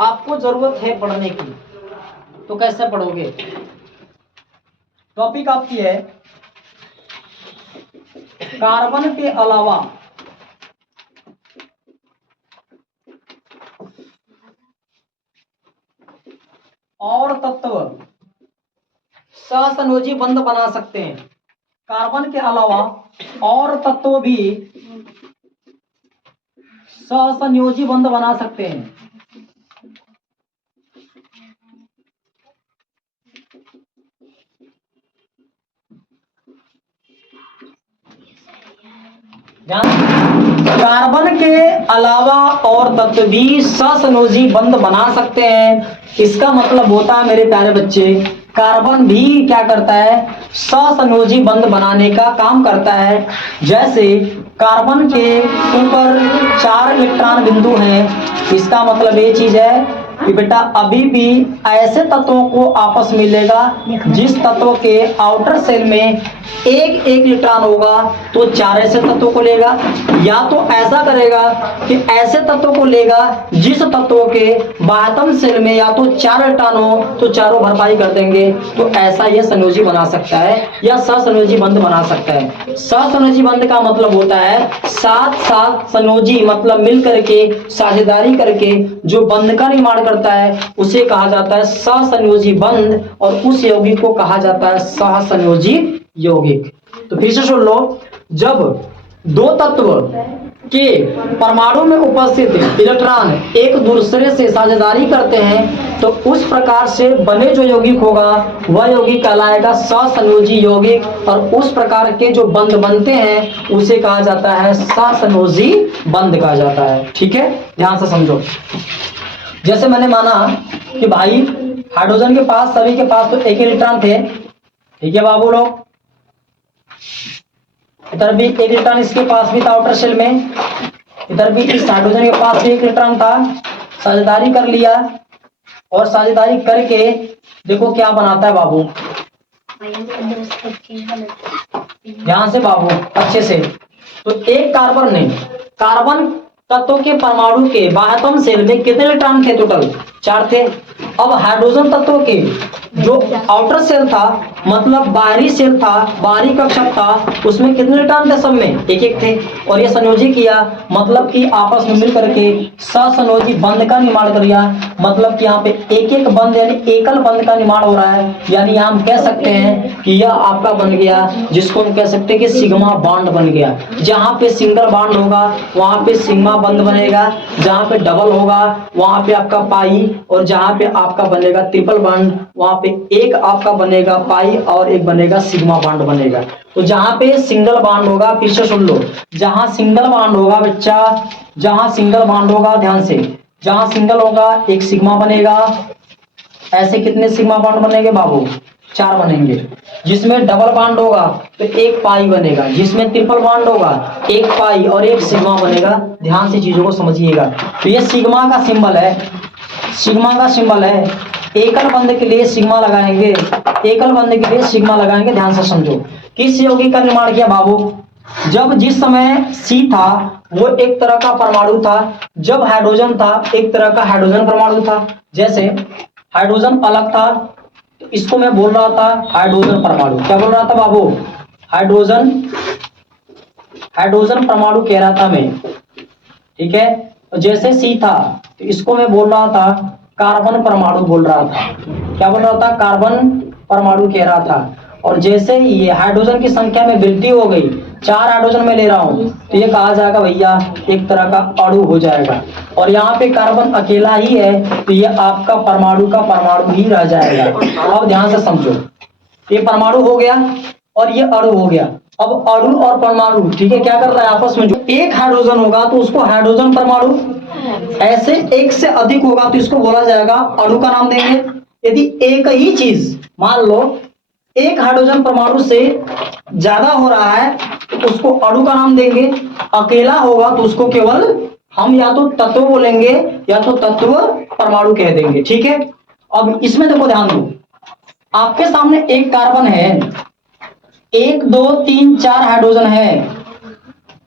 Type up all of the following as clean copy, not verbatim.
आपको जरूरत है पढ़ने की, तो कैसे पढ़ोगे? टॉपिक आपकी है कार्बन के अलावा और तत्व सहसंयोजी बंध बना सकते हैं। कार्बन के अलावा और तत्व भी सहसंयोजी बंध बना सकते हैं। कार्बन के अलावा और तत्व भी सहसंयोजी बंध बना सकते हैं। इसका मतलब होता है मेरे प्यारे बच्चे, कार्बन भी क्या करता है? सहसंयोजी बंध बनाने का काम करता है। जैसे कार्बन के ऊपर 4 इलेक्ट्रॉन बिंदु हैं, इसका मतलब ये चीज है कि बेटा अभी भी ऐसे तत्वों को आपस में मिलेगा जिस तत्व के आउटर सेल में एक इलेक्ट्रॉन होगा तो 4 ऐसे तत्वों को लेगा, या तो ऐसा करेगा कि ऐसे तत्वों को लेगा जिस तत्वों के बाह्यतम सेल में या तो 4 इलेक्ट्रॉन हो तो चारों भरपाई कर देंगे। तो ऐसा यह संयोजी बना सकता है या सहसंयोजी बंध बना सकता है। सहसंयोजी बंध का मतलब होता है साथ साथ संयोजी, मतलब मिल करके साझेदारी करके जो बंध का निर्माण करता है उसे कहा जाता है सहसंयोजी बंध, और उस यौगिक को कहा जाता है सहसंयोजी यौगिक। तो फिर से सुन लो, जब दो तत्व के परमाणु में उपस्थित इलेक्ट्रॉन एक दूसरे से साझेदारी करते हैं तो उस प्रकार से बने जो यौगिक होगा वह यौगिक कहलाएगा सहसंयोजी यौगिक, और उस प्रकार के जो बंध बनते हैं उसे कहा जाता है सहसंयोजी बंध कहा जाता है। ठीक है, ध्यान से समझो। जैसे मैंने माना कि भाई हाइड्रोजन के पास, सभी के पास तो एक इलेक्ट्रॉन थे, ठीक है बाबू लोग, इधर भी एक इलेक्ट्रॉन इसके पास भी था आउटर शेल में, इधर भी इस हाइड्रोजन के पास भी एक इलेक्ट्रॉन था, साझेदारी कर लिया, और साझेदारी करके देखो क्या बनाता है बाबू, ध्यान से बाबू अच्छे से। तो एक कार्बन ने, कार्बन तत्व के परमाणु के बाह्यतम सेल में कितने इलेक्ट्रॉन थे? टोटल 4 थे। अब हाइड्रोजन तत्व के जो आउटर सेल था, मतलब बाहरी सेल था, बाहरी कक्षक था, उसमें कितने इलेक्ट्रॉन थे? सब में एक थे, और ये संयोजी किया, मतलब कि आपस में मिल करके सहसंयोजी बंध का निर्माण कर दिया। मतलब कि यहाँ पे एक बंध यानी एकल बंध का निर्माण हो रहा है, यानी हम कह सकते हैं कि यह आपका बन गया, जिसको हम कह सकते हैं कि सिग्मा बॉन्ड बन गया। जहां पे सिंगल बॉन्ड होगा वहां पे सिग्मा बंध बनेगा, जहां पे डबल होगा वहां पे आपका पाई, और जहां पे आपका बनेगा ट्रिपल बॉन्ड वहां पे एक आपका बनेगा पाई और एक बनेगा सिग्मा बॉन्ड बनेगा। तो जहां पे सिंगल बॉन्ड होगा, फिर से सुन लो, जहां सिंगल बॉन्ड होगा बच्चा, जहां सिंगल बॉन्ड होगा, ध्यान से, जहां सिंगल होगा एक सिग्मा बनेगा। ऐसे कितने सिग्मा बॉन्ड बनेंगे बाबू? 4 बनेंगे। जिसमें डबल बॉन्ड होगा तो एक पाई बनेगा, जिसमें ट्रिपल बॉन्ड होगा एक पाई और एक सिग्मा बनेगा। ध्यान से चीजों को समझिएगा। तो ये सिग्मा का सिंबल है, सिग्मा का सिंबल है। एकल बंध के लिए सिग्मा लगाएंगे, एकल बंध के लिए सिग्मा लगाएंगे। ध्यान से समझो, किस यौगिक का निर्माण किया बाबू? जब जिस समय C था वो एक तरह का परमाणु था, जब हाइड्रोजन था एक तरह का हाइड्रोजन परमाणु था। जैसे हाइड्रोजन अलग था तो इसको मैं बोल रहा था हाइड्रोजन परमाणु। क्या बोल रहा था बाबू? हाइड्रोजन, हाइड्रोजन परमाणु कह रहा था मैं, ठीक है। तो जैसे C था तो इसको मैं बोल रहा था कार्बन परमाणु बोल रहा था। क्या बोल रहा था? कार्बन परमाणु कह रहा था। और जैसे ही ये हाइड्रोजन की संख्या में वृद्धि हो गई, 4 हाइड्रोजन में ले रहा हूं, तो ये कहा जाएगा भैया एक तरह का अणु हो जाएगा। और यहाँ पे कार्बन अकेला ही है तो ये आपका परमाणु का परमाणु ही रह जाएगा। अब ध्यान से समझो, ये परमाणु हो गया और ये अणु हो गया। अब अणु और परमाणु, ठीक है, क्या कर रहा है आपस में? जो एक हाइड्रोजन होगा तो उसको हाइड्रोजन परमाणु, ऐसे एक से अधिक होगा तो इसको बोला जाएगा अणु का नाम देंगे। यदि एक ही चीज मान लो एक हाइड्रोजन परमाणु से ज्यादा हो रहा है तो उसको अणु का नाम देंगे। अकेला होगा तो उसको केवल हम या तो तत्व बोलेंगे या तो तत्व परमाणु कह देंगे। ठीक है, अब इसमें देखो ध्यान दो, आपके सामने एक कार्बन है, 1 2 3 4 हाइड्रोजन है,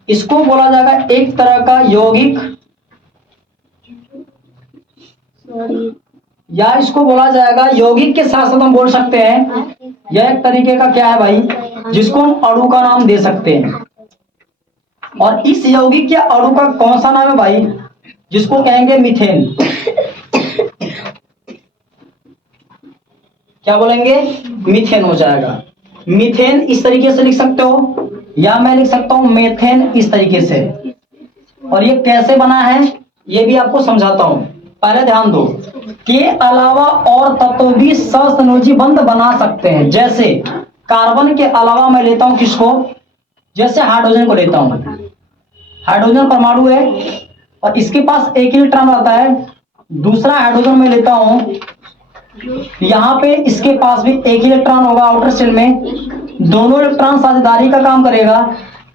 इसको बोला जाएगा एक तरह का यौगिक, या इसको बोला जाएगा यौगिक के साथ साथ हम बोल सकते हैं यह एक तरीके का क्या है भाई, जिसको हम अणु का नाम दे सकते हैं। और इस यौगिक के अणु का कौन सा नाम है भाई, जिसको कहेंगे मीथेन। क्या बोलेंगे, मीथेन हो जाएगा। मीथेन इस तरीके से लिख सकते हो, या मैं लिख सकता हूं मेथेन इस तरीके से। और ये कैसे बना है ये भी आपको समझाता हूं। पहले ध्यान दो, के अलावा और तत्व भी सहसंयोजी बंध बना सकते हैं। जैसे कार्बन के अलावा मैं लेता हूं किसको, जैसे हाइड्रोजन को लेता हूं। हाइड्रोजन परमाणु है और इसके पास एक इलेक्ट्रॉन रहता है। दूसरा हाइड्रोजन मैं लेता हूं, यहां पे इसके पास भी एक इलेक्ट्रॉन होगा आउटर शेल में। दोनों इलेक्ट्रॉन साझेदारी का काम करेगा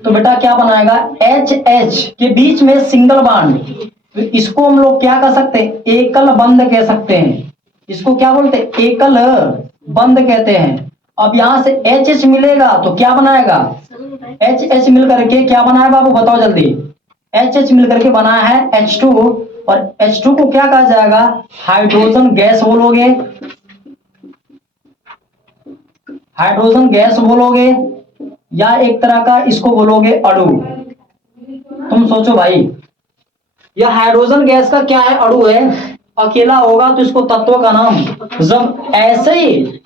तो बेटा क्या बनाएगा, एच एच के बीच में सिंगल बॉन्ड। तो इसको हम लोग क्या कर सकते हैं, एकल बंध कह सकते हैं। इसको क्या बोलते हैं, एकल बंध कहते हैं। अब यहां से एच एच मिलेगा तो क्या बनाएगा, एच एच मिल करके क्या बनाया बाबू बताओ जल्दी। एच एच मिल करके बना है H2। और H2 को क्या कहा जाएगा, हाइड्रोजन गैस बोलोगे। हाइड्रोजन गैस बोलोगे या एक तरह का इसको बोलोगे अणु। तुम सोचो भाई, यह हाइड्रोजन गैस का क्या है, अणु है। अकेला होगा तो इसको तत्व का नाम, जब ऐसे ही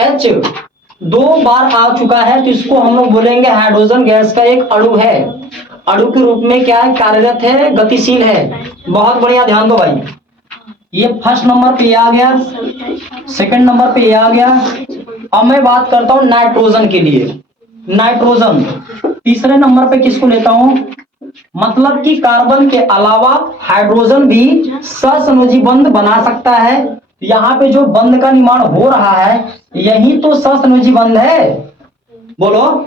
H 2 बार आ चुका है तो इसको हम लोग बोलेंगे हाइड्रोजन गैस का एक अणु है। अणु के रूप में क्या है, कार्यरत है, गतिशील है। बहुत बढ़िया, ध्यान दो भाई। ये फर्स्ट नंबर पे आ गया, सेकंड नंबर पे आ गया। अब मैं बात करता हूं नाइट्रोजन के लिए। नाइट्रोजन तीसरे नंबर पे किसको लेता हूं, मतलब कि कार्बन के अलावा हाइड्रोजन भी सहसंयोजी बंध बना सकता है। यहाँ पे जो बंध का निर्माण हो रहा है यही तो सहसंयोजी बंध है। बोलो,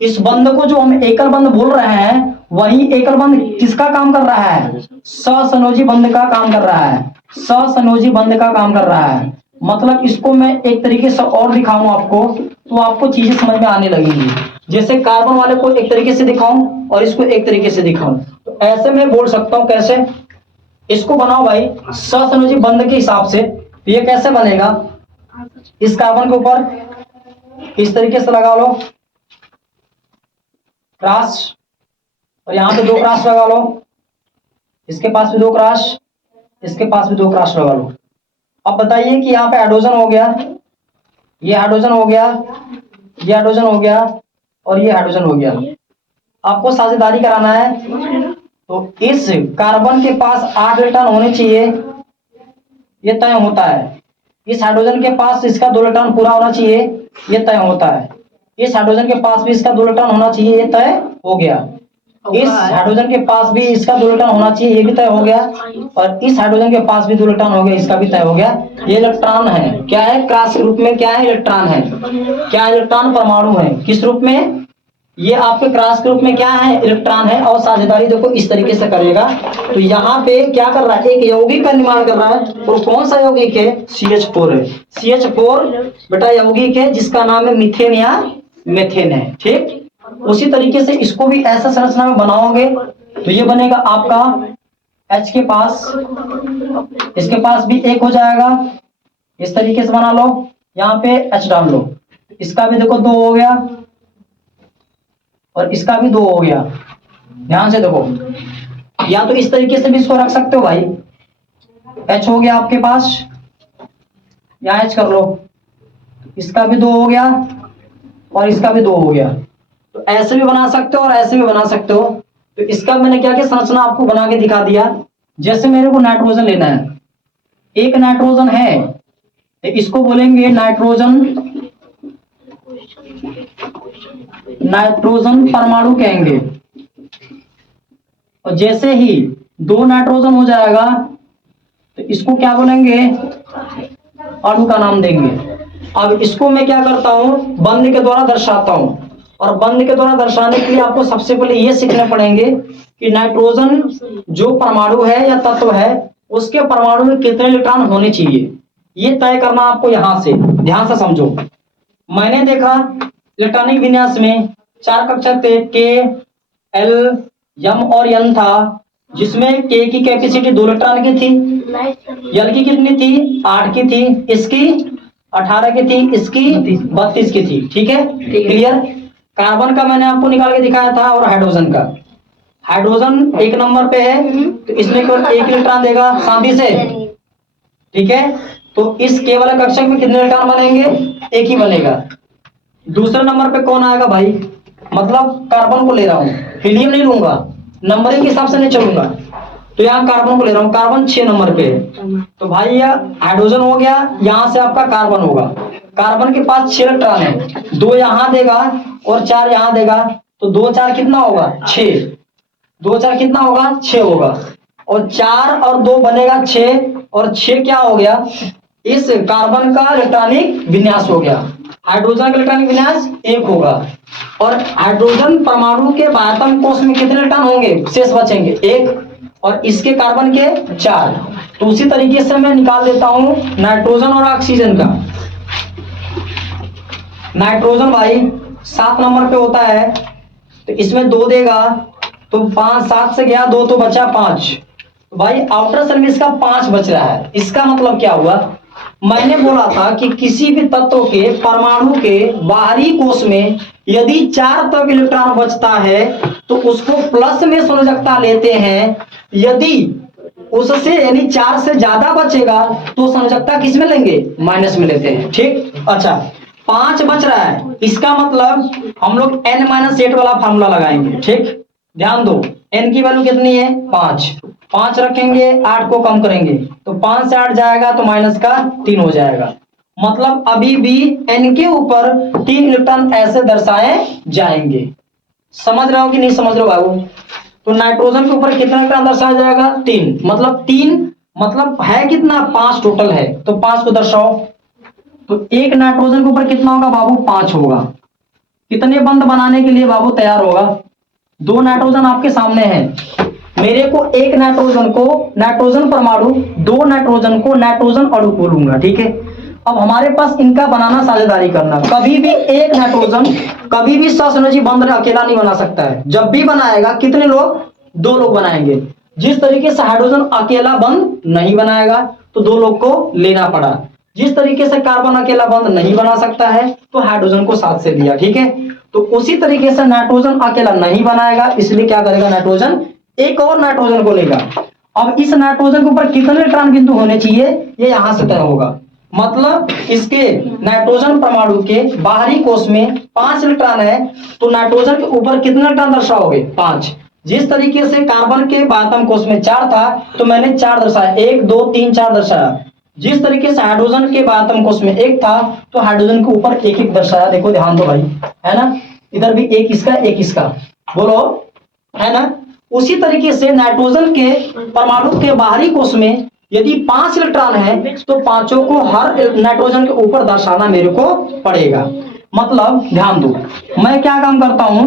इस बंध को जो हम एकल बंध बोल रहे हैं वही एकल बंध किसका काम कर रहा है, सहसंयोजी बंध का काम कर रहा है। सहसंयोजी बंध का काम कर रहा है। मतलब इसको मैं एक तरीके से और दिखाऊं आपको तो आपको चीजें समझ में आने लगेंगी। जैसे कार्बन वाले को एक तरीके से दिखाऊं और इसको एक तरीके से दिखाऊं तो ऐसे मैं बोल सकता हूं। कैसे, इसको बनाओ भाई सहसंयोजी बंध के हिसाब से। तो ये कैसे बनेगा, इस कार्बन के ऊपर इस तरीके से लगा लो क्रॉस, और यहां पे 2 क्रॉस लगा लो। इसके पास भी 2 क्रॉस, इसके पास भी 2 क्रॉस लगा लो। अब बताइए कि यहाँ पे हाइड्रोजन हो गया, ये हाइड्रोजन हो गया, ये हाइड्रोजन हो गया और ये हाइड्रोजन हो गया। आपको साझेदारी कराना है तो इस कार्बन के पास 8 इलेक्ट्रॉन होने चाहिए, ये तय होता है। इस हाइड्रोजन के पास इसका 2 इलेक्ट्रॉन पूरा होना चाहिए, ये तय होता है। इस हाइड्रोजन के पास भी इसका 2 इलेक्ट्रॉन होना चाहिए, ये तय हो गया। इस हाइड्रोजन के पास भी इसका 2 इलेक्ट्रॉन होना चाहिए, ये भी तय हो गया। और इस हाइड्रोजन के पास भी 2 इलेक्ट्रॉन हो गया, इसका भी तय हो गया। ये इलेक्ट्रॉन है, क्या है, क्रॉस के रूप में क्या है, इलेक्ट्रॉन है। क्या इलेक्ट्रॉन परमाणु है, किस रूप में, ये आपके क्रॉस के रूप में क्या है, इलेक्ट्रॉन है। और साझेदारी देखो इस तरीके से करेगा। तो यहाँ पे क्या कर रहा है, एक यौगिक का निर्माण कर रहा है। और कौन सा यौगिक है, CH4 है। CH4 बेटा यौगिक है जिसका नाम है मीथेन या मेथेन है। ठीक, उसी तरीके से इसको भी ऐसा संरचना में बनाओगे तो ये बनेगा आपका H के पास, इसके पास भी 1 हो जाएगा। इस तरीके से बना लो, यहाँ पे H डाल लो। इसका भी देखो 2 हो गया और इसका भी 2 हो गया। ध्यान से देखो, या तो इस तरीके से भी इसको रख सकते हो भाई। H हो गया आपके पास, यहाँ H कर लो, इसका भी 2 हो गया और इसका भी 2 हो गया। तो ऐसे भी बना सकते हो और ऐसे भी बना सकते हो। तो इसका मैंने क्या क्या संरचना आपको बना के दिखा दिया। जैसे मेरे को नाइट्रोजन लेना है, एक नाइट्रोजन है तो इसको बोलेंगे नाइट्रोजन, नाइट्रोजन परमाणु कहेंगे। और जैसे ही 2 नाइट्रोजन हो जाएगा तो इसको क्या बोलेंगे, अणु का नाम देंगे। अब इसको मैं क्या करता हूं, बंध के द्वारा दर्शाता हूं। और बंध के द्वारा दर्शाने के लिए आपको सबसे पहले ये सीखने पड़ेंगे कि नाइट्रोजन जो परमाणु है या तत्व है उसके परमाणु में कितने इलेक्ट्रॉन होने चाहिए, ये तय करना आपको। यहां से ध्यान से समझो। मैंने देखा इलेक्ट्रॉनिक विन्यास में 4 कक्षा थे, K, L, M और N था। जिसमें के की कैपेसिटी 2 इलेक्ट्रॉन की थी, एल की कितनी थी 8 की थी, इसकी 18 की थी, इसकी 32 की थी। ठीक है, क्लियर। कार्बन का मैंने आपको निकाल के दिखाया था और हाइड्रोजन का। हाइड्रोजन 1 नंबर पे है तो इसमें केवल 1 इलेक्ट्रॉन देगा शांति से। ठीक है, तो इस के वाले कक्षक में कितने इलेक्ट्रॉन बनेंगे, 1 ही बनेगा। दूसरे नंबर पे कौन आएगा भाई, मतलब कार्बन को ले रहा हूं, हीलियम नहीं लूंगा, नंबरिंग के हिसाब से नहीं चलूंगा। तो यहाँ कार्बन को ले रहा हूँ, कार्बन 6 नंबर पे है। तो भाई यह हाइड्रोजन हो गया, यहां से आपका कार्बन होगा। कार्बन के पास 6 इलेक्ट्रॉन है, 2 यहां देगा और 4 यहां देगा, तो 2 4 कितना होगा 6, 2 4 कितना होगा 6 होगा, और 4 और 2 बनेगा 6, और 6 क्या हो गया, इस कार्बन का इलेक्ट्रॉनिक विन्यास हो गया। हाइड्रोजन का इलेक्ट्रॉनिक विन्यास 1 होगा, और हाइड्रोजन परमाणु के बाह्यतम कोश में कितने इलेक्ट्रॉन होंगे, शेष बचेंगे 1, और इसके कार्बन के 4। तो उसी तरीके से मैं निकाल देता हूं नाइट्रोजन और ऑक्सीजन का। नाइट्रोजन भाई 7 नंबर पे होता है, तो इसमें 2 देगा, तो 5 7 से गया 2 तो बचा 5। तो भाई आउटर सर्विस का 5 बच रहा है। इसका मतलब क्या हुआ, मैंने बोला था कि किसी भी तत्व के परमाणु के बाहरी कोश में यदि 4 तक इलेक्ट्रॉन बचता है तो उसको प्लस में संयोजकता लेते हैं, यदि उससे यानी 4 से ज्यादा बचेगा तो संयोजकता किस में लेंगे, माइनस में लेते हैं। ठीक, अच्छा 5 बच रहा है, इसका मतलब हम लोग n-8 वाला फार्मूला लगाएंगे। ठीक, ध्यान दो, n की वैल्यू कितनी है 5, 5 रखेंगे, 8 को कम करेंगे तो 5 से 8 जाएगा तो माइनस का 3 हो जाएगा। मतलब अभी भी n के ऊपर 3 इलेक्ट्रॉन ऐसे दर्शाए जाएंगे। समझ रहे हो कि नहीं समझ रहे हो बाबू। तो नाइट्रोजन के ऊपर कितना इलेक्ट्रॉन दर्शाया जाएगा 3, मतलब 3 मतलब है कितना 5 टोटल है, तो 5 को दर्शाओ। तो एक नाइट्रोजन के ऊपर कितना होगा बाबू 5 होगा। कितने बंद बनाने के लिए बाबू तैयार होगा, 2 नाइट्रोजन आपके सामने हैं, मेरे को एक नाइट्रोजन को नाइट्रोजन परमाणु, 2 नाइट्रोजन को नाइट्रोजन अणु बोलूंगा। ठीक है, अब हमारे पास इनका बनाना साझेदारी करना। कभी भी एक नाइट्रोजन कभी भी सहसंयोजी बंध अकेला नहीं बना सकता है, जब भी बनाएगा कितने लोग, 2 लोग बनाएंगे। जिस तरीके से हाइड्रोजन अकेला बंध नहीं बनाएगा तो 2 लोग को लेना पड़ा, जिस तरीके से कार्बन अकेला बंध नहीं बना सकता है तो हाइड्रोजन को साथ से लिया। ठीक है, तो उसी तरीके से नाइट्रोजन अकेला नहीं बनाएगा, इसलिए क्या करेगा नाइट्रोजन एक और नाइट्रोजन को लेगा। अब इस नाइट्रोजन के ऊपर कितने इलेक्ट्रॉन बिंदु होने चाहिए ये यहां से तय होगा। मतलब इसके नाइट्रोजन परमाणु के बाहरी कोश में 5 इलेक्ट्रॉन है, तो नाइट्रोजन के ऊपर कितने इलेक्ट्रॉन दर्शाओगे 5। जिस तरीके से कार्बन के बाह्यतम कोश में 4 था तो मैंने 4 दर्शाया, 1 2 3 4 दर्शाया। जिस तरीके से हाइड्रोजन के बाह्यतम कोश में 1 था तो हाइड्रोजन के ऊपर 1 1 दर्शाया। देखो ध्यान दो भाई, है ना, इधर भी 1 इसका 1 इसका, बोलो है ना। उसी तरीके से नाइट्रोजन के परमाणु के बाहरी कोश में यदि 5 इलेक्ट्रॉन है तो पांचों को हर नाइट्रोजन के ऊपर दर्शाना मेरे को पड़ेगा। मतलब ध्यान दो, मैं क्या काम करता हूं,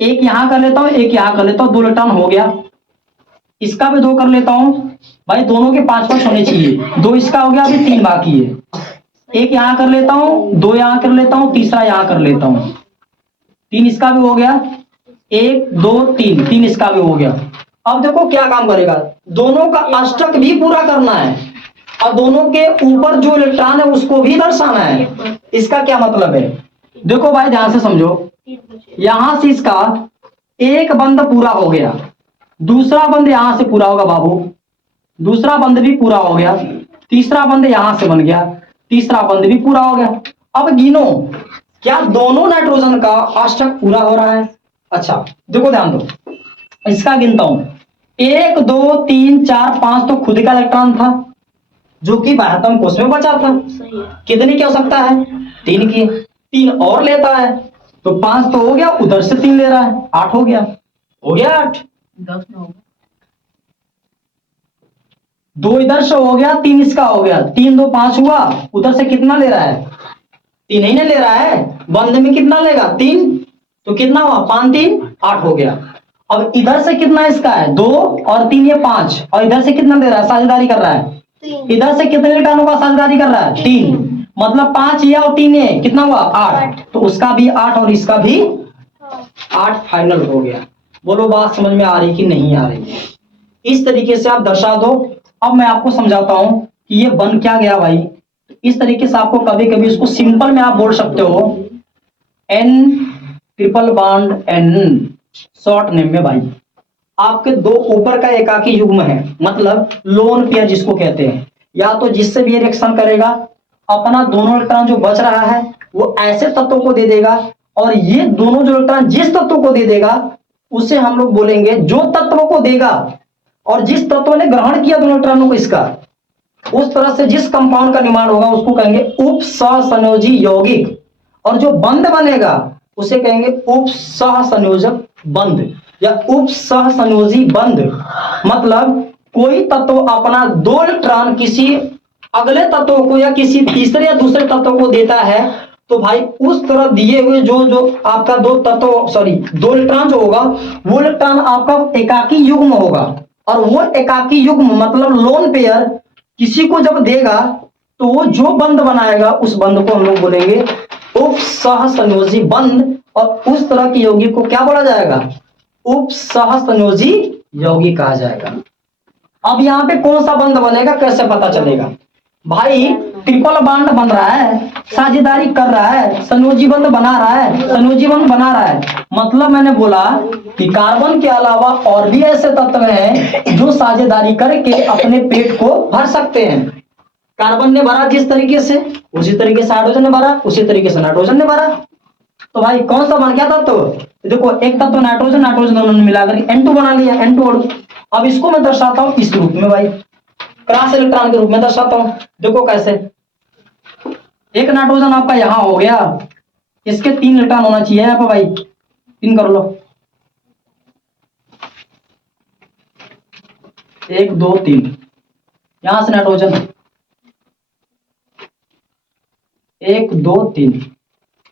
एक यहां कर लेता हूं, एक यहां कर लेता हूं, 2 इलेक्ट्रॉन हो गया, इसका भी 2 कर लेता हूं भाई, दोनों के 5 होने चाहिए, 2 इसका हो गया, अभी 3 बाकी है। एक यहां कर लेता हूं, 2 यहां कर लेता हूं, तीसरा यहां कर लेता हूं, 3 इसका भी हो गया, 1 2 3 3 इसका भी हो गया। अब देखो क्या काम करेगा, दोनों का अष्टक भी पूरा करना है और दोनों के ऊपर जो इलेक्ट्रॉन है उसको भी दर्शाना है। इसका क्या मतलब है, देखो भाई ध्यान से समझो, यहां से इसका एक बंद पूरा हो गया, दूसरा बंद यहां से पूरा होगा बाबू, दूसरा बंद भी पूरा हो गया, तीसरा बंद यहां से बन गया, तीसरा बंद भी पूरा हो गया। अब गिनो क्या दोनों नाइट्रोजन का अष्टक पूरा हो रहा है। अच्छा देखो ध्यान दो, इसका गिनता हूं, 1 2 3 4 5 तो खुद का इलेक्ट्रॉन था जो कि बाह्यतम कोश में बचा था। कितनी की आवश्यकता है 3 की, 3 और लेता है तो 5 तो हो गया, उधर से 3 ले रहा है, 8 हो गया, हो गया 8, 10 में होगा, 2 इधर से हो गया, 3 इसका हो गया, 3 2 5 हुआ, उधर से कितना ले रहा है 3 ही ना ले रहा है, बंद में कितना लेगा 3, तो कितना हुआ 5 3 8 हो गया। अब इधर से कितना इसका है 2 और 3 ये 5, और इधर से कितना दे रहा है साझेदारी कर रहा है, इधर से कितने इलेक्ट्रॉनों का साझेदारी कर रहा है 3, मतलब 5 ये और 3 ये कितना हुआ 8, तो उसका भी 8 और इसका भी 8 फाइनल हो गया। बोलो बात समझ में आ रही कि नहीं आ रही है? इस तरीके से आप दर्शा दो। अब मैं आपको समझाता हूं कि ये बन क्या गया भाई। इस तरीके से आपको कभी कभी इसको सिंपल में आप बोल सकते हो N triple bond N, short name में भाई आपके दो ऊपर का एकाकी युग्म है, मतलब लोन पेयर जिसको कहते हैं, या तो जिससे भी रिएक्शन करेगा अपना दोनों इलेक्ट्रॉन जो बच रहा है वो ऐसे तत्वों को दे देगा, और ये दोनों जो इलेक्ट्रॉन जिस तत्व को दे देगा उसे हम लोग बोलेंगे, जो तत्व को देगा और जिस तत्व ने ग्रहण किया दोनों इलेक्ट्रॉनों को इसका, उस तरह से जिस कंपाउंड का निर्माण होगा उसको कहेंगे उप सहसंयोजी यौगिक, और जो बंध बनेगा उसे कहेंगे उप सहसंयोजक बंध या उप सहसंयोजी बंध। मतलब कोई तत्व अपना दो इलेक्ट्रॉन किसी अगले तत्व को या किसी तीसरे या दूसरे तत्व को देता है, तो भाई उस तरह दिए हुए जो जो आपका दो तत्व दो इलेक्ट्रॉन जो होगा वो इलेक्ट्रॉन आपका एकाकी युग्म होगा, और वो एकाकी युग्म मतलब लोन पेयर किसी को जब देगा तो वो जो बंध बनाएगा उस बंध को हम लोग बोलेंगे उप सहसंयोजी बंध, और उस तरह के यौगिक को क्या बोला जाएगा? उप सहसंयोजी यौगिक कहा जाएगा। अब यहाँ पे कौन सा बंध बनेगा कैसे पता चलेगा? भाई ट्रिपल बॉन्ड बन रहा है, साझेदारी कर रहा है, संयोजी बंध बना रहा है, संयोजी बंध बना रहा है, मतलब मैंने बोला कि कार्बन के अलावा और भी ऐसे तत्व हैं जो साझेदारी करके अपने पेट को भर सकते हैं। कार्बन ने भरा जिस तरीके से, उसी तरीके से हाइड्रोजन ने भरा, उसी तरीके से नाइट्रोजन ने भरा। तो भाई कौन सा बन गया तत्व? देखो एक तत्व नाइट्रोजन, नाइट्रोजन दोनों ने मिलाकर N2 बना लिया, N2 अणु। अब इसको मैं दर्शाता हूं इस रूप में भाई, क्रॉस इलेक्ट्रॉन के रूप में दर्शाता हूं। देखो कैसे, एक नाइट्रोजन आपका यहां हो गया, इसके 3 इलेक्ट्रॉन होना चाहिए यहाँ पर भाई, 3 कर लो, 1 2 3, यहां से नाइट्रोजन 1 2 3,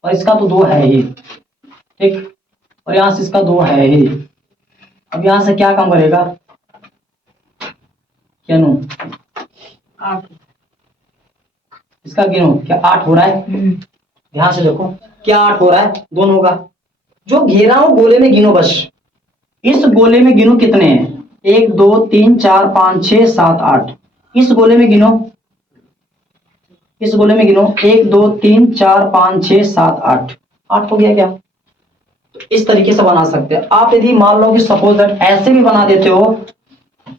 और इसका तो 2 है ही, ठीक, और यहां से इसका 2 है ही। अब यहां से क्या काम करेगा? क्या नो 8, इसका गिनो, क्या 8 हो रहा है? ध्यान से देखो क्या 8 हो रहा है दोनों का। जो घेरा हो गोले में गिनो, बस इस गोले में गिनो कितने हैं, 1 2 3 4 5 6 7 8, इस गोले में गिनो, इस गोले में गिनो 1 2 3 4 5 6 7 8, 8 हो गया क्या? तो इस तरीके से बना सकते हैं आप। यदि मान लो कि सपोज दैट ऐसे भी बना देते हो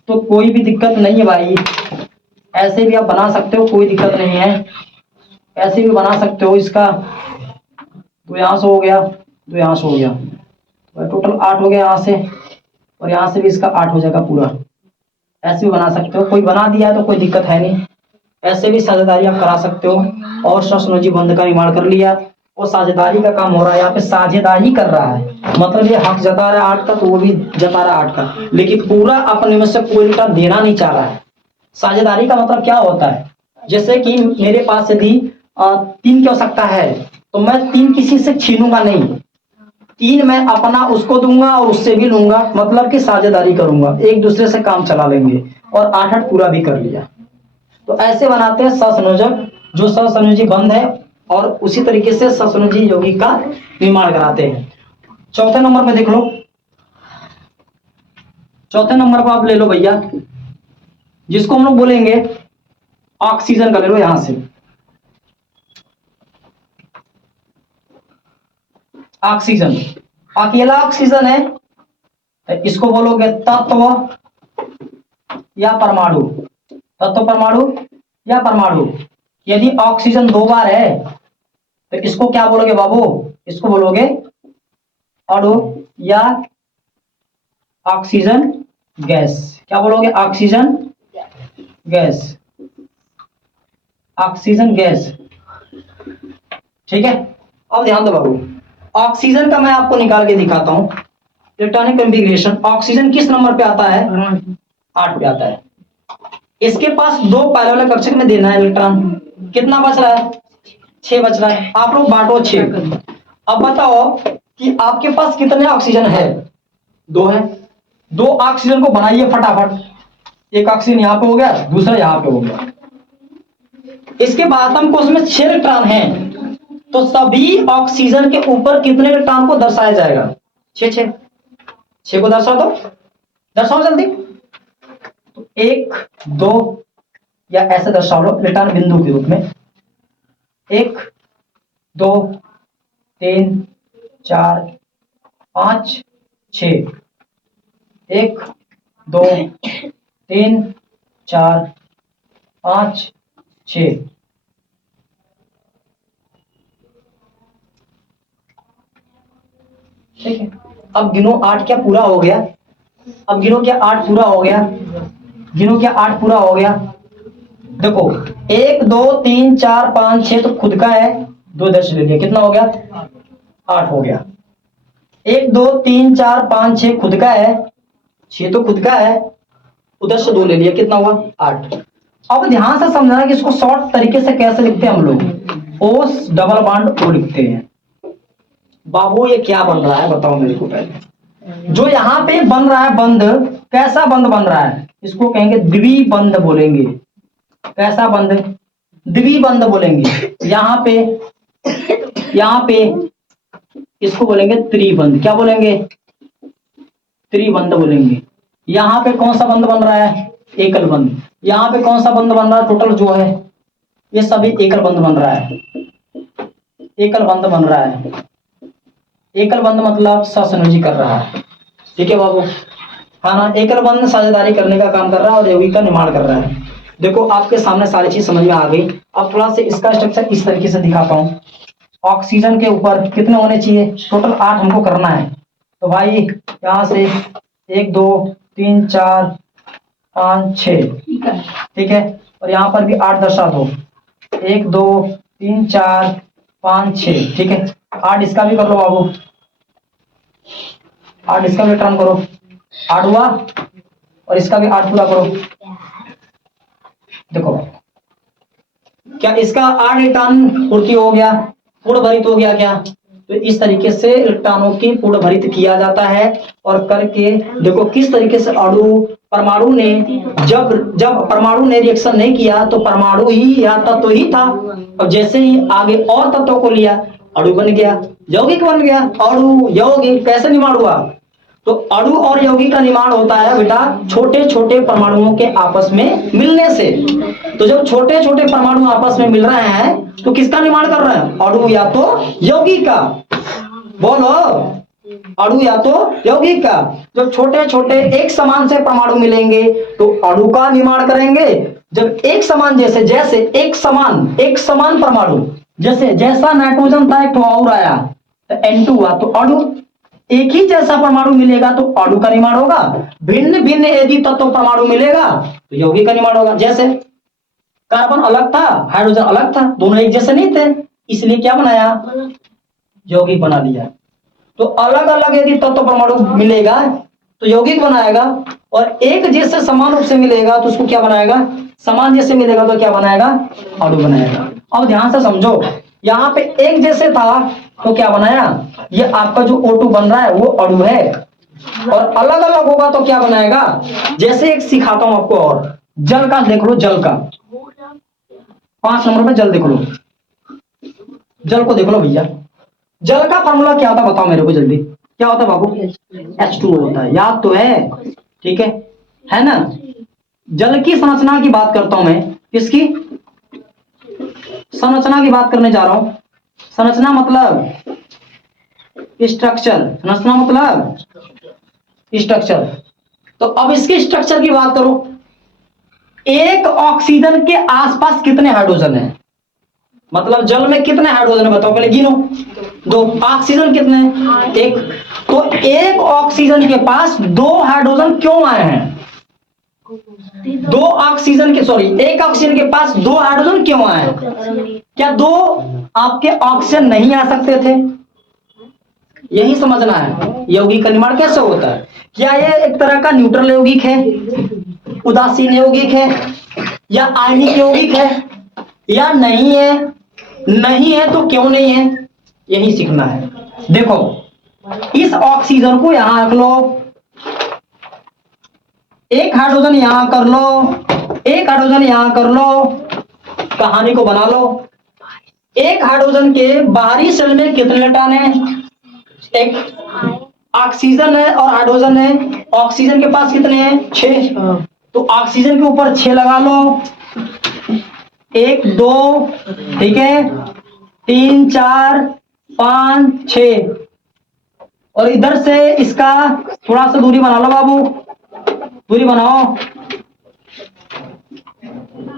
तो कोई भी दिक्कत नहीं है भाई, ऐसे भी आप बना सकते हो, कोई दिक्कत नहीं है, ऐसे भी बना सकते हो। इसका तो यहां से हो गया, तो यहां से हो गया, तो टोटल 8 हो गया यहाँ से, और यहाँ से भी इसका 8 हो जाएगा पूरा। ऐसे भी बना सकते हो, कोई बना दिया है तो कोई दिक्कत है नहीं, ऐसे भी साझेदारी आप करा सकते हो। और सहसंयोजी बंध का निर्माण कर लिया, वो साझेदारी का काम हो रहा है, यहाँ पे साझेदारी कर रहा है, मतलब ये हक जता रहा है 8 का, तो वो भी जता रहा है 8 का, लेकिन पूरा अपने में से कोई लिटर देना नहीं चाह रहा है। साझेदारी का मतलब क्या होता है? जैसे कि मेरे पास यदि 3 की आवश्यकता है तो मैं 3 किसी से छीनूंगा नहीं, 3 मैं अपना उसको दूंगा और उससे भी लूंगा, मतलब कि साझेदारी करूंगा, एक दूसरे से काम चला लेंगे, और 8 पूरा भी कर लिया। तो ऐसे बनाते हैं सहसंयोजक, जो सहसंयोजी बंध है, और उसी तरीके से सहसंयोजी यौगिक का निर्माण कराते हैं। चौथे नंबर पे देख लो, चौथे नंबर पर आप ले लो भैया, जिसको हम लोग बोलेंगे ऑक्सीजन का, ले लो यहां से ऑक्सीजन, अकेला ऑक्सीजन है तो इसको बोलोगे तत्व या परमाणु, तत्व परमाणु या परमाणु। यदि ऑक्सीजन 2 बार है तो इसको क्या बोलोगे बाबू? इसको बोलोगे अणु या ऑक्सीजन गैस। क्या बोलोगे? ऑक्सीजन गैस, ऑक्सीजन गैस, ठीक है। अब ध्यान दो बाबू, ऑक्सीजन का मैं आपको निकाल के दिखाता हूं इलेक्ट्रॉनिक कॉन्फ़िगरेशन। ऑक्सीजन किस नंबर पे आता है? 8 पे आता है। इसके पास 2 पैरेलल कक्षक में देना है इलेक्ट्रॉन, कितना बच रहा है? 6 बच रहा है। आप लोग बांटो 6। अब बताओ कि आपके पास कितने ऑक्सीजन है? 2 है। 2 ऑक्सीजन को बनाइए फटाफट। एक ऑक्सीजन यहां पे हो गया, दूसरा यहां पे हो गया। इसके बाद हमको उसमें 6 इलेक्ट्रॉन हैं, तो सभी ऑक्सीजन के ऊपर कितने इलेक्ट्रॉन को दर्शाया जाएगा? 6 6। 6 को दर्शा दो, दर्शाओ जल्दी। तो 1 2 या ऐसे दर्शाओ लो इलेक्ट्रॉन बिंदु के रूप में। 1 2 3 4 5 6। 1 2 3 4 5 6। ठीक है, अब गिनो 8 क्या पूरा हो गया? अब गिनो क्या 8 पूरा हो गया? गिनो क्या 8 पूरा हो गया? देखो 1 2 3 4 5 6 तो खुद का है, 2 इधर से ले लिया, कितना हो गया? 8 हो गया। 1 2 3 4 5 6 खुद का है, 6 तो खुद का है, उधर से 2 ले लिया, कितना हुआ? 8। अब ध्यान से समझना कि इसको शॉर्ट तरीके से कैसे लिखते हैं हम लोग, ओस डबल बॉन्ड ओ लिखते हैं। बाबू ये क्या बन रहा है बताओ मेरे को पहले। जो यहाँ पे बन रहा है बंध, कैसा बंध बन रहा है? इसको कहेंगे द्विबंध बोलेंगे। कैसा बंध? द्विबंध बोलेंगे। यहाँ पे इसको बोलेंगे त्रिबंध। क्या बोलेंगे? त्रिबंध बोलेंगे। यहाँ पे कौन सा बंध बन रहा है? एकल बंध। यहाँ पे कौन सा बंध बन रहा है? टोटल जो है ये सभी एकल बंध बन रहा है। एकल बंध बन रहा है। एकल बंध मतलब सहसंयोजी कर रहा है। ठीक है बाबू, हाँ ना, एकल बंध साझेदारी करने का काम कर रहा है और यौगिक का निर्माण कर रहा है। देखो आपके सामने सारी चीज समझ में आ गई। अब थोड़ा सा इसका स्ट्रक्चर इस तरीके से दिखाता हूँ। ऑक्सीजन के ऊपर कितने होने चाहिए? टोटल 8 हमको करना है। तो भाई यहाँ से 1 2 3 4 5 6, ठीक है, और यहाँ पर भी 8 दर्शा दो। 1 2 3 4 5 6, ठीक है। 8 इसका भी कर लो बाबू, 8 इसका भी टर्न करो। 8 हुआ, और इसका भी 8 पूरा करो। देखो क्या इसका 8 इलेक्ट्रॉन पूर्ति हो गया, पूर्ण भरित हो गया क्या? तो इस तरीके से इलेक्ट्रॉनों की पूर्ण भरित किया जाता है। और करके देखो किस तरीके से परमाणु ने जब परमाणु ने रिएक्शन नहीं किया तो परमाणु ही या तत्व ही था, और जैसे ही आगे और तत्वों को लिया अणु बन गया, यौगिक बन गया। अणु यौगिक कैसे निर्माण हुआ? तो अणु और यौगिक का निर्माण होता है बेटा छोटे छोटे परमाणुओं के आपस में मिलने से। तो जब छोटे छोटे परमाणु आपस में मिल रहे हैं तो किसका निर्माण कर रहे हैं? अणु या तो यौगिक का। बोलो, अणु या तो यौगिक का। जब छोटे छोटे एक समान से परमाणु मिलेंगे तो अणु का निर्माण करेंगे। जब एक समान जैसे एक समान परमाणु जैसा नाइट्रोजन था एक और आया तो N2 हुआ, तो अणु एक ही जैसा परमाणु मिलेगा तो अणु का निर्माण होगा। भिन्न भिन्न यदि तत्व परमाणु मिलेगा तो यौगिक का निर्माण होगा। जैसे कार्बन अलग था, हाइड्रोजन अलग था, दोनों एक जैसे नहीं थे, इसलिए क्या बनाया? यौगिक बना लिया। तो अलग अलग यदि तत्व परमाणु मिलेगा तो यौगिक बनाएगा, और एक जैसे समान रूप से मिलेगा तो उसको क्या बनाएगा? समान जैसे मिलेगा तो क्या बनाएगा? अणु बनाएगा। अब ध्यान से समझो, यहाँ पे एक जैसे था तो क्या बनाया? ये आपका जो O2 बन रहा है वो अणु है। और अलग अलग होगा तो क्या बनाएगा? जैसे एक सिखाता हूं आपको, और जल का देख लो, जल का 5 नंबर पे जल देख लो, जल को देख लो भैया। जल का फॉर्मूला क्या होता है बताओ मेरे को जल्दी, क्या होता है बाबू? H2O होता है, याद तो है? ठीक है ना? जल की संरचना की बात करता हूं मैं। किसकी संरचना की बात करने जा रहा हूं? संरचना मतलब स्ट्रक्चर, संरचना मतलब स्ट्रक्चर। तो अब इसके स्ट्रक्चर की बात करो। एक ऑक्सीजन के आसपास कितने हाइड्रोजन है? मतलब जल में कितने हाइड्रोजन है बताओ, पहले गिनो। 2। ऑक्सीजन कितने? 1। तो एक ऑक्सीजन के पास 2 हाइड्रोजन क्यों आए हैं? एक ऑक्सीजन के पास 2 हाइड्रोजन क्यों आए? क्या 2 आपके ऑक्सीजन नहीं आ सकते थे? यही समझना है यौगिक का निर्माण कैसे होता है। क्या ये एक तरह का न्यूट्रल यौगिक है, उदासीन यौगिक है, या आयनिक यौगिक है, या नहीं है? नहीं है तो क्यों नहीं है, यही सीखना है। देखो इस ऑक्सीजन को यहां रख लो, एक हाइड्रोजन यहां कर लो, एक हाइड्रोजन यहां कर लो, कहानी को बना लो। एक हाइड्रोजन के बाहरी शेल में कितने इलेक्ट्रॉन है? एक। ऑक्सीजन है और हाइड्रोजन है। ऑक्सीजन के पास कितने हैं? 6। तो ऑक्सीजन के ऊपर 6 लगा लो। 1 2, ठीक है, 3 4 5 6। और इधर से इसका थोड़ा सा दूरी बना लो बाबू, दूरी बनाओ,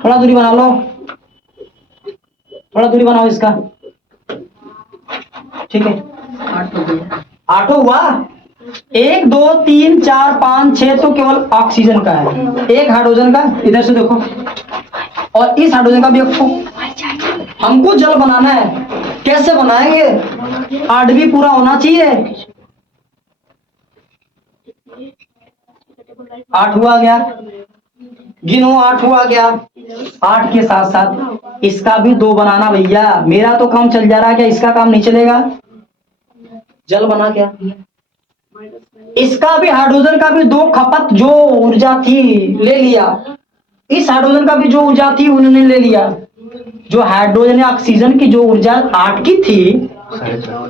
थोड़ा दूरी बना लो, थोड़ा दूरी बनाओ इसका, ठीक है। 8 हुआ। 1 2 3 4 5 6 तो केवल ऑक्सीजन का है, एक हाइड्रोजन का, इधर से देखो, और इस हाइड्रोजन का भी हमको जल बनाना है। कैसे बनाएंगे? 8 भी पूरा होना चाहिए। 8 हुआ गया, गिनो 8 हुआ गया। 8 के साथ साथ इसका भी 2 बनाना भैया। मेरा तो काम चल जा रहा है, क्या इसका काम नहीं चलेगा? जल बना क्या? इसका भी हाइड्रोजन का भी 2 खपत जो ऊर्जा थी ले लिया। इस हाइड्रोजन का भी जो ऊर्जा थी उन्होंने ले लिया। जो हाइड्रोजन या ऑक्सीजन की जो ऊर्जा 8 की थी,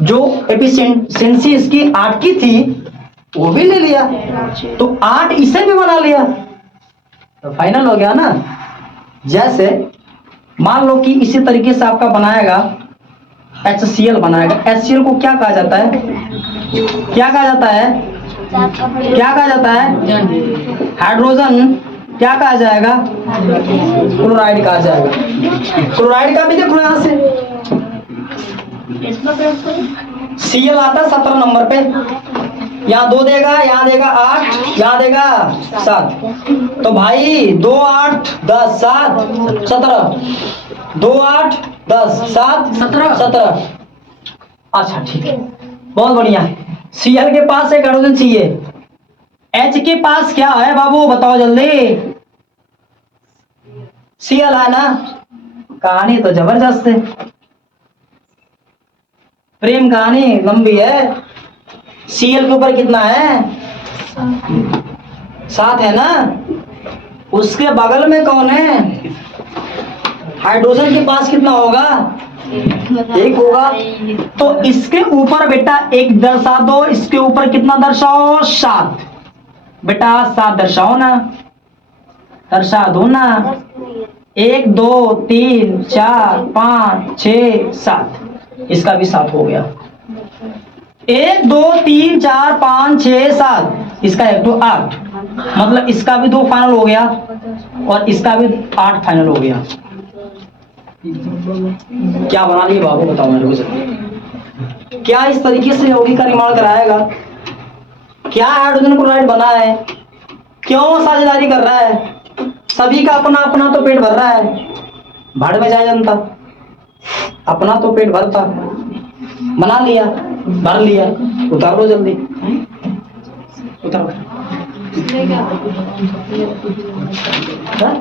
जो एफिशिएंसी इसकी 8 की थी, वो भी ले लिया। तो 8 इसे भी बना लिया, तो फाइनल हो गया ना। जैसे मान लो कि इसी तरीके से आपका बनाएगा HCl बनाएगा। HCl को क्या कहा जाता है? क्या कहा जाता है? क्या कहा जाता है? हाइड्रोजन क्या कहा जाएगा? क्लोराइड कहा जाएगा। क्लोराइड का भी देखो यहां से Cl आता है 17 नंबर पे, यहाँ 2 देगा, यहाँ देगा 8, यहाँ देगा 7। तो भाई 2 8 10 7 17, 2 8 10 7 17। अच्छा ठीक है, बहुत बढ़िया। Cl के पास एक हाइड्रोजन चाहिए, H के पास क्या है बाबू बताओ जल्दी? Cl है ना। कहानी तो जबरदस्त है, प्रेम कहानी लंबी है। Cl के ऊपर कितना है? 7 है ना। उसके बगल में कौन है? हाइड्रोजन के पास कितना होगा? 1 होगा। तो इसके ऊपर बेटा 1 दर्शा दो, इसके ऊपर कितना दर्शाओ? 7। बेटा 7 दर्शाओ ना, दर्शा दो ना। 1 2 3 4 5 6 7, इसका भी 7 हो गया। 1 2 3 4 5 6 7, इसका 1 2 8, मतलब इसका भी 2 फाइनल हो गया और इसका भी 8 फाइनल हो गया। क्या बना लिए बाबू बताओ मेरे को। क्या इस तरीके से यौगिक का निर्माण कराएगा? क्या हाइड्रोजन क्लोराइड बना है? क्यों साझेदारी कर रहा है? सभी का अपना अपना तो पेट भर रहा है, भाड़ में जाए जनता। अपना तो पेट भरता, बना लिया, भर लिया, उतार लो जल्दी, उतारो। हाँ?